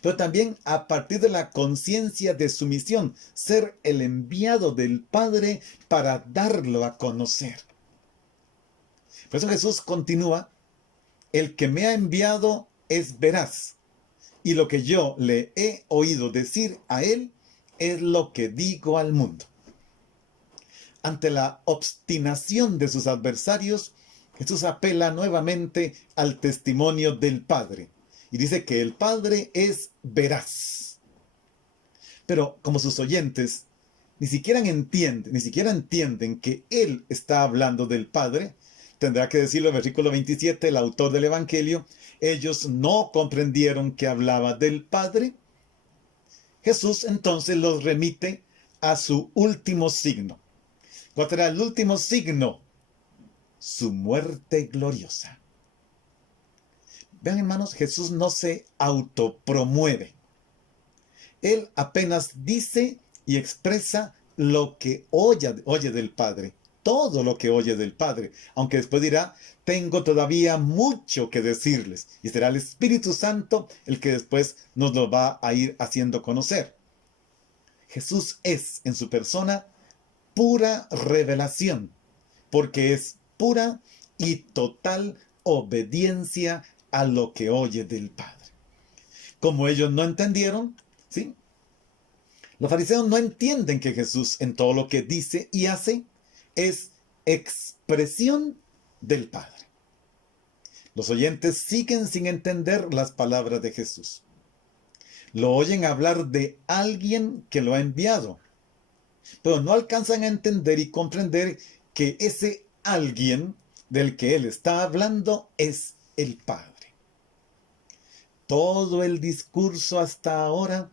pero también a partir de la conciencia de su misión, ser el enviado del Padre para darlo a conocer. Por eso Jesús continúa, el que me ha enviado es veraz, y lo que yo le he oído decir a él es lo que digo al mundo. Ante la obstinación de sus adversarios, Jesús apela nuevamente al testimonio del Padre y dice que el Padre es veraz. Pero como sus oyentes ni siquiera entienden que Él está hablando del Padre, tendrá que decirlo en el versículo 27, el autor del Evangelio, ellos no comprendieron que hablaba del Padre. Jesús entonces los remite a su último signo. ¿Cuál será el último signo? Su muerte gloriosa. Vean, hermanos, Jesús no se autopromueve. Él apenas dice y expresa lo que oye del Padre. Todo lo que oye del Padre. Aunque después dirá, tengo todavía mucho que decirles. Y será el Espíritu Santo el que después nos lo va a ir haciendo conocer. Jesús es en su persona pura revelación, porque es pura y total obediencia a lo que oye del Padre. Como ellos no entendieron, ¿sí? Los fariseos no entienden que Jesús en todo lo que dice y hace es expresión del Padre. Los oyentes siguen sin entender las palabras de Jesús. Lo oyen hablar de alguien que lo ha enviado, pero no alcanzan a entender y comprender que ese alguien del que él está hablando es el Padre. Todo el discurso hasta ahora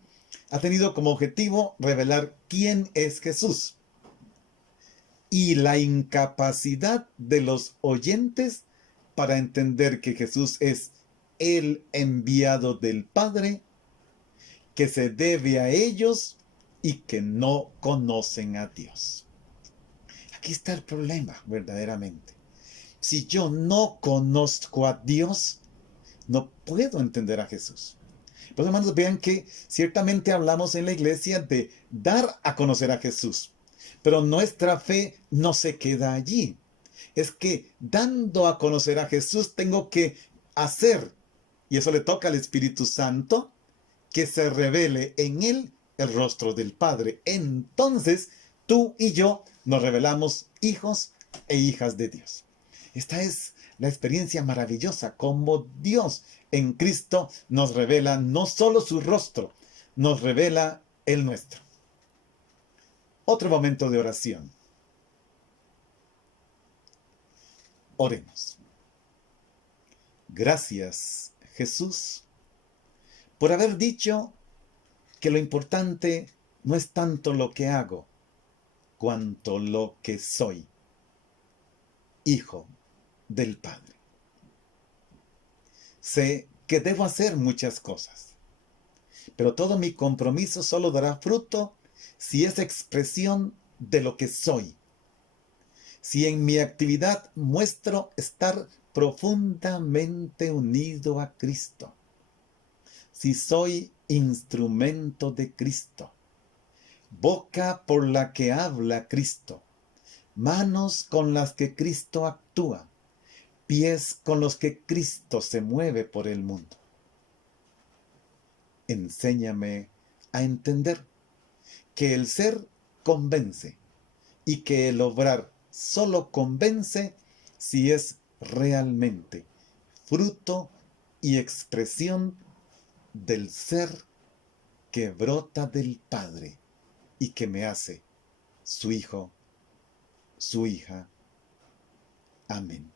ha tenido como objetivo revelar quién es Jesús. Y la incapacidad de los oyentes para entender que Jesús es el enviado del Padre, que se debe a ellos y que no conocen a Dios. Aquí está el problema, verdaderamente. Si yo no conozco a Dios, no puedo entender a Jesús. Pues hermanos, vean que ciertamente hablamos en la iglesia de dar a conocer a Jesús, pero nuestra fe no se queda allí. Es que dando a conocer a Jesús tengo que hacer, y eso le toca al Espíritu Santo, que se revele en él el rostro del Padre. Entonces tú y yo nos revelamos hijos e hijas de Dios. Esta es la experiencia maravillosa, como Dios en Cristo nos revela no solo su rostro, nos revela el nuestro. Otro momento de oración. Oremos. Gracias, Jesús, por haber dicho que lo importante no es tanto lo que hago, cuanto lo que soy, hijo del Padre. Sé que debo hacer muchas cosas. Pero todo mi compromiso solo dará fruto si es expresión de lo que soy. Si en mi actividad muestro estar profundamente unido a Cristo. Si soy instrumento de Cristo. Boca por la que habla Cristo. Manos con las que Cristo actúa. Pies con los que Cristo se mueve por el mundo. Enséñame a entender que el ser convence y que el obrar solo convence si es realmente fruto y expresión del ser que brota del Padre y que me hace su hijo, su hija. Amén.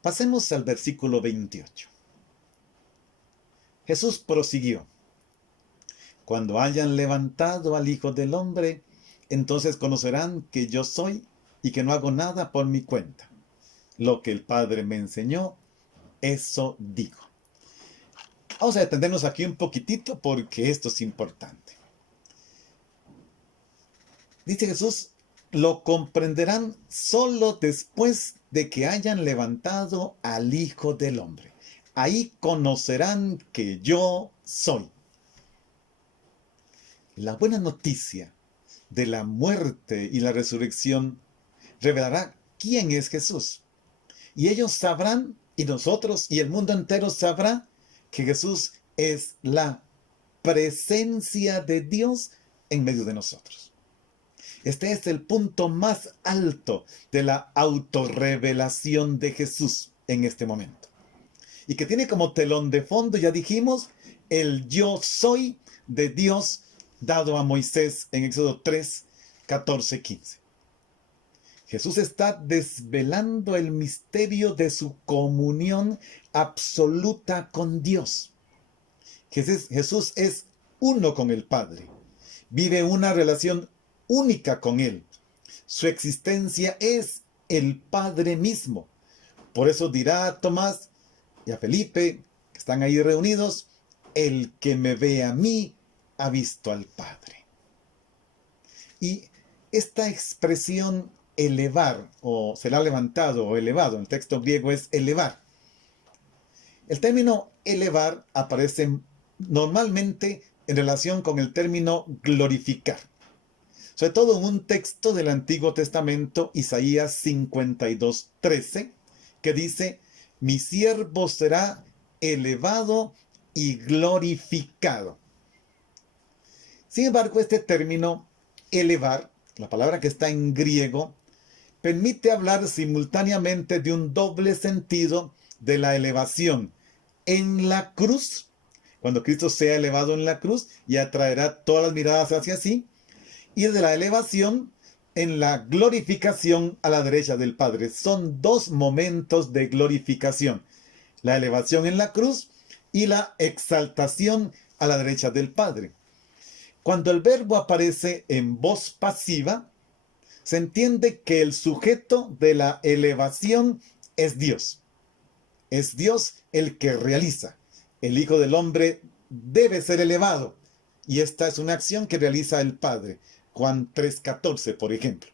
Pasemos al versículo 28. Jesús prosiguió: Cuando hayan levantado al Hijo del Hombre, entonces conocerán que yo soy y que no hago nada por mi cuenta. Lo que el Padre me enseñó, eso digo. Vamos a detenernos aquí un poquitito porque esto es importante. Dice Jesús, lo comprenderán solo después de que hayan levantado al Hijo del Hombre. Ahí conocerán que yo soy. La buena noticia de la muerte y la resurrección revelará quién es Jesús. Y ellos sabrán, y nosotros y el mundo entero sabrá, que Jesús es la presencia de Dios en medio de nosotros. Este es el punto más alto de la autorrevelación de Jesús en este momento. Y que tiene como telón de fondo, ya dijimos, el yo soy de Dios dado a Moisés en Éxodo 3, 14, 15. Jesús está desvelando el misterio de su comunión absoluta con Dios. Jesús es uno con el Padre. Vive una relación única con Él. Su existencia es el Padre mismo. Por eso dirá a Tomás y a Felipe, que están ahí reunidos, el que me ve a mí, ha visto al Padre. Y esta expresión elevar, o será levantado o elevado, en el texto griego es elevar. El término elevar aparece normalmente en relación con el término glorificar. Sobre todo en un texto del Antiguo Testamento, Isaías 52:13, que dice, mi siervo será elevado y glorificado. Sin embargo, este término elevar, la palabra que está en griego, permite hablar simultáneamente de un doble sentido de la elevación en la cruz, cuando Cristo sea elevado en la cruz y atraerá todas las miradas hacia sí, y de la elevación en la glorificación a la derecha del Padre. Son dos momentos de glorificación, la elevación en la cruz y la exaltación a la derecha del Padre. Cuando el verbo aparece en voz pasiva, se entiende que el sujeto de la elevación es Dios. Es Dios el que realiza. El Hijo del Hombre debe ser elevado. Y esta es una acción que realiza el Padre. Juan 3:14, por ejemplo.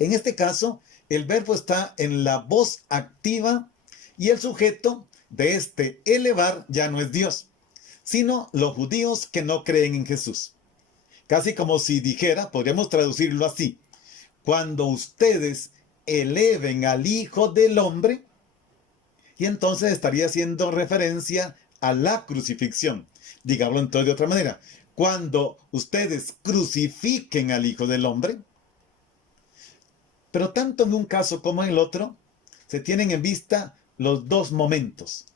En este caso, el verbo está en la voz activa y el sujeto de este elevar ya no es Dios, sino los judíos que no creen en Jesús. Casi como si dijera, podríamos traducirlo así, cuando ustedes eleven al Hijo del Hombre, y entonces estaría haciendo referencia a la crucifixión. Digámoslo entonces de otra manera, cuando ustedes crucifiquen al Hijo del Hombre, pero tanto en un caso como en el otro, se tienen en vista los dos momentos,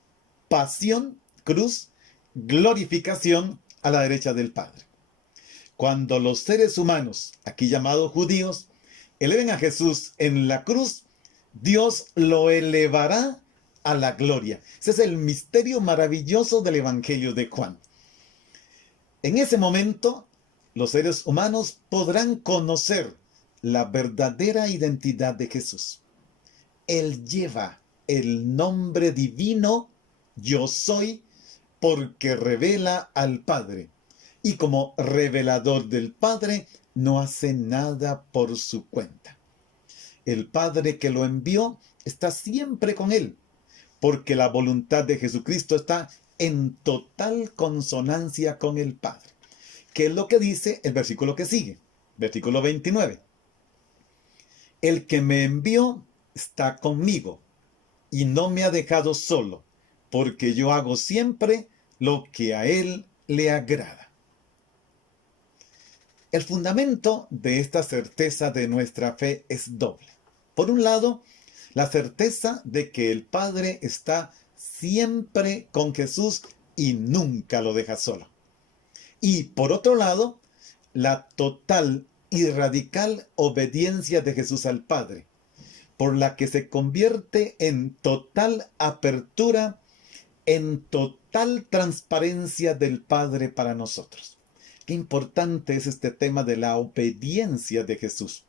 pasión, cruz, glorificación a la derecha del Padre. Cuando los seres humanos, aquí llamados judíos, eleven a Jesús en la cruz, Dios lo elevará a la gloria. Ese es el misterio maravilloso del Evangelio de Juan. En ese momento, los seres humanos podrán conocer la verdadera identidad de Jesús. Él lleva el nombre divino Yo Soy porque revela al Padre. Y como revelador del Padre, no hace nada por su cuenta. El Padre que lo envió está siempre con él, porque la voluntad de Jesucristo está en total consonancia con el Padre. ¿Qué es lo que dice el versículo que sigue? Versículo 29. El que me envió está conmigo y no me ha dejado solo, porque yo hago siempre lo que a él le agrada. El fundamento de esta certeza de nuestra fe es doble. Por un lado, la certeza de que el Padre está siempre con Jesús y nunca lo deja solo. Y por otro lado, la total y radical obediencia de Jesús al Padre, por la que se convierte en total apertura, en total transparencia del Padre para nosotros. Qué importante es este tema de la obediencia de Jesús,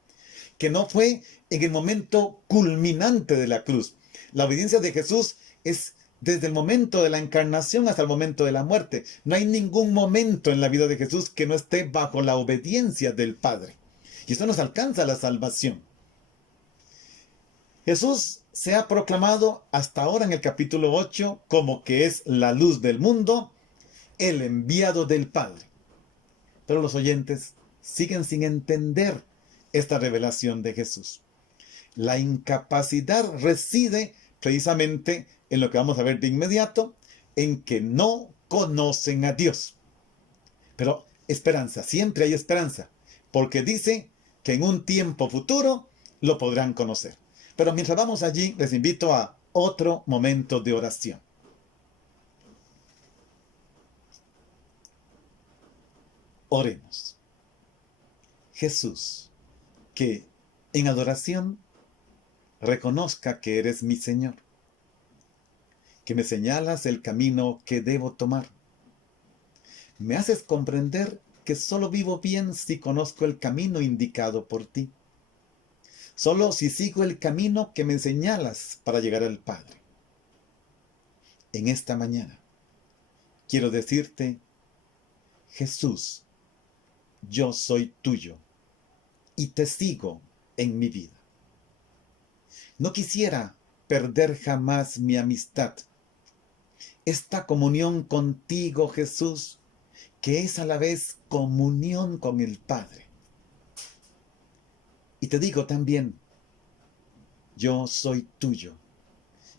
que no fue en el momento culminante de la cruz. La obediencia de Jesús es desde el momento de la encarnación hasta el momento de la muerte. No hay ningún momento en la vida de Jesús que no esté bajo la obediencia del Padre. Y esto nos alcanza la salvación. Jesús se ha proclamado hasta ahora en el capítulo 8 como que es la luz del mundo, el enviado del Padre. Pero los oyentes siguen sin entender esta revelación de Jesús. La incapacidad reside precisamente en lo que vamos a ver de inmediato, en que no conocen a Dios. Pero esperanza, siempre hay esperanza, porque dice que en un tiempo futuro lo podrán conocer. Pero mientras vamos allí, les invito a otro momento de oración. Oremos. Jesús, que en adoración reconozca que eres mi Señor, que me señalas el camino que debo tomar. Me haces comprender que solo vivo bien si conozco el camino indicado por ti. Solo si sigo el camino que me señalas para llegar al Padre. En esta mañana quiero decirte, Jesús, yo soy tuyo y te sigo en mi vida. No quisiera perder jamás mi amistad, esta comunión contigo, Jesús, que es a la vez comunión con el Padre. Y te digo también, yo soy tuyo,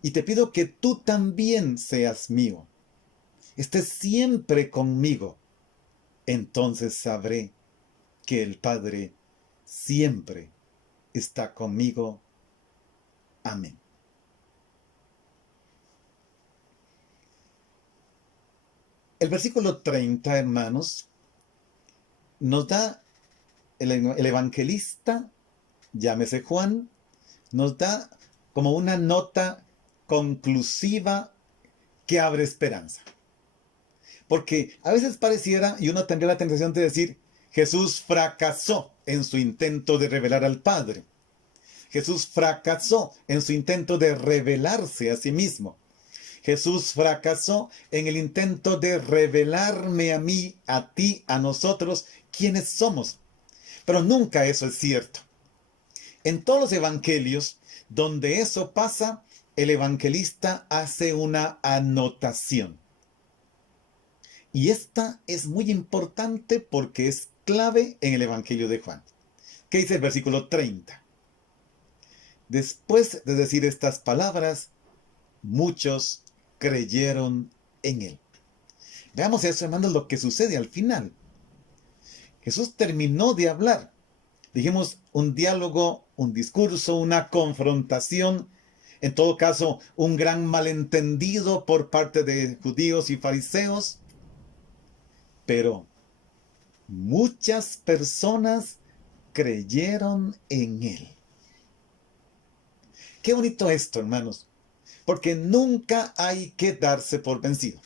y te pido que tú también seas mío, estés siempre conmigo. Entonces sabré que el Padre siempre está conmigo. Amén. El versículo 30, hermanos, nos da el evangelista, llámese Juan, nos da como una nota conclusiva que abre esperanza. Porque a veces pareciera, y uno tendría la tentación de decir, Jesús fracasó en su intento de revelar al Padre. Jesús fracasó en su intento de revelarse a sí mismo. Jesús fracasó en el intento de revelarme a mí, a ti, a nosotros, quiénes somos. Pero nunca eso es cierto. En todos los evangelios, donde eso pasa, el evangelista hace una anotación. Y esta es muy importante porque es clave en el Evangelio de Juan. ¿Qué dice el versículo 30? Después de decir estas palabras, muchos creyeron en él. Veamos eso, hermanos, lo que sucede al final. Jesús terminó de hablar. Dijimos un diálogo, un discurso, una confrontación, en todo caso, un gran malentendido por parte de judíos y fariseos. Pero muchas personas creyeron en él. Qué bonito esto, hermanos, porque nunca hay que darse por vencido.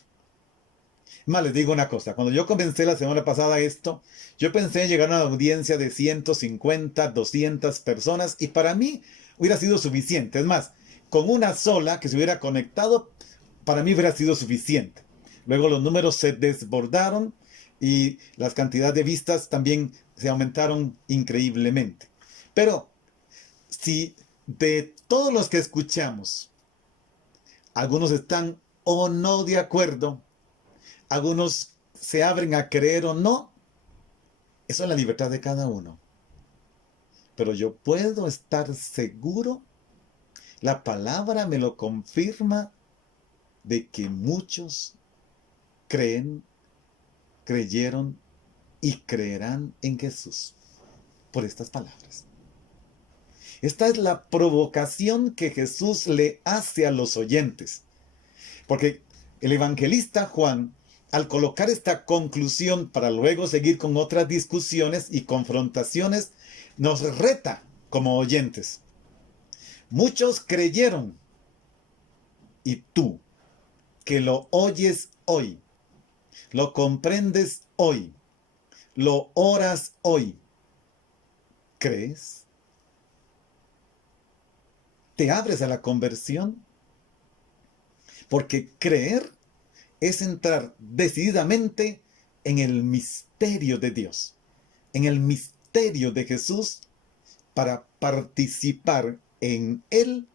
Más les digo una cosa, cuando yo comencé la semana pasada esto, yo pensé en llegar a una audiencia de 150, 200 personas y para mí hubiera sido suficiente. Es más, con una sola que se hubiera conectado, para mí hubiera sido suficiente. Luego los números se desbordaron y las cantidades de vistas también se aumentaron increíblemente. Pero si de todos los que escuchamos, algunos están o no de acuerdo, algunos se abren a creer o no, eso es la libertad de cada uno. Pero yo puedo estar seguro, la palabra me lo confirma, de que muchos creen, creyeron y creerán en Jesús por estas palabras. Esta es la provocación que Jesús le hace a los oyentes. Porque el evangelista Juan, al colocar esta conclusión para luego seguir con otras discusiones y confrontaciones, nos reta como oyentes. Muchos creyeron, y tú, que lo oyes hoy, lo comprendes hoy, lo oras hoy, ¿crees? ¿Te abres a la conversión? Porque creer es entrar decididamente en el misterio de Dios, en el misterio de Jesús, para participar en él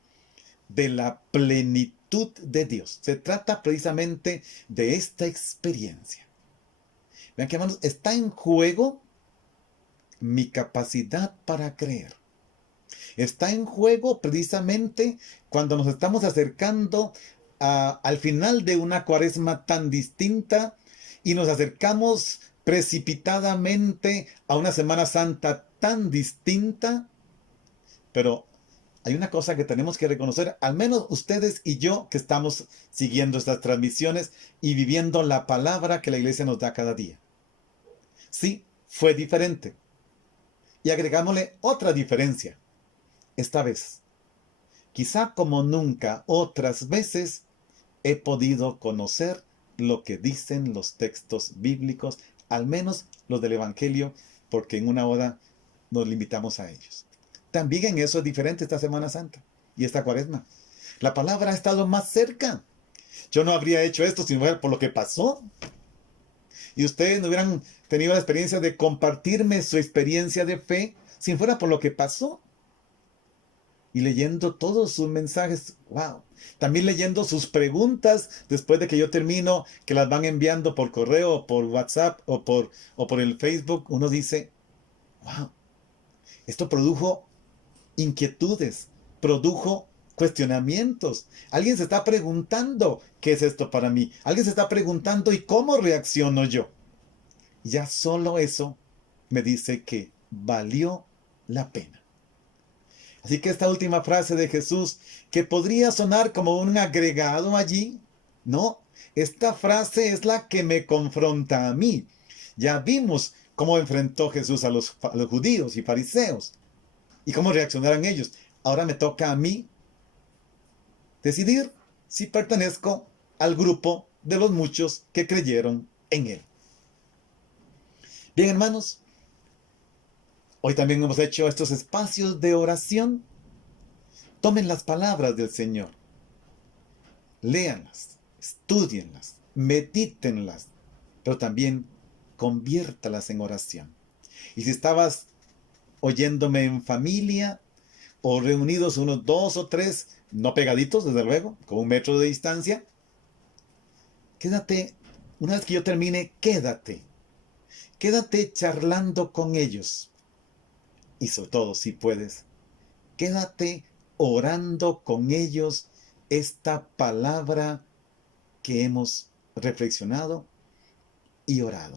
de la plenitud de Dios. Se trata precisamente de esta experiencia. Vean que, hermanos, está en juego mi capacidad para creer. Está en juego precisamente cuando nos estamos acercando al final de una cuaresma tan distinta y nos acercamos precipitadamente a una Semana Santa tan distinta. Pero hay una cosa que tenemos que reconocer, al menos ustedes y yo que estamos siguiendo estas transmisiones y viviendo la palabra que la iglesia nos da cada día. Sí, fue diferente. Y agregámosle otra diferencia. Esta vez, quizá como nunca otras veces, he podido conocer lo que dicen los textos bíblicos, al menos los del Evangelio, porque en una hora nos limitamos a ellos. También en eso es diferente esta Semana Santa y esta Cuaresma. La palabra ha estado más cerca. Yo no habría hecho esto si no fuera por lo que pasó. Y ustedes no hubieran tenido la experiencia de compartirme su experiencia de fe si fuera por lo que pasó. Y leyendo todos sus mensajes, wow. También leyendo sus preguntas después de que yo termino, que las van enviando por correo, por WhatsApp o por el Facebook. Uno dice, wow, esto produjo inquietudes, produjo cuestionamientos. Alguien se está preguntando, ¿qué es esto para mí? Alguien se está preguntando, ¿y cómo reacciono yo? Ya solo eso me dice que valió la pena. Así que esta última frase de Jesús, que podría sonar como un agregado allí, no, esta frase es la que me confronta a mí. Ya vimos cómo enfrentó Jesús a los judíos y fariseos y cómo reaccionaron ellos. Ahora me toca a mí decidir si pertenezco al grupo de los muchos que creyeron en él. Bien, hermanos, hoy también hemos hecho estos espacios de oración. Tomen las palabras del Señor, léanlas, estudienlas, medítenlas, pero también conviértalas en oración. Y si estabas oyéndome en familia o reunidos unos 2 o 3, no pegaditos, desde luego, con 1 metro de distancia, quédate, una vez que yo termine, quédate charlando con ellos. Y sobre todo, si puedes, quédate orando con ellos esta palabra que hemos reflexionado y orado.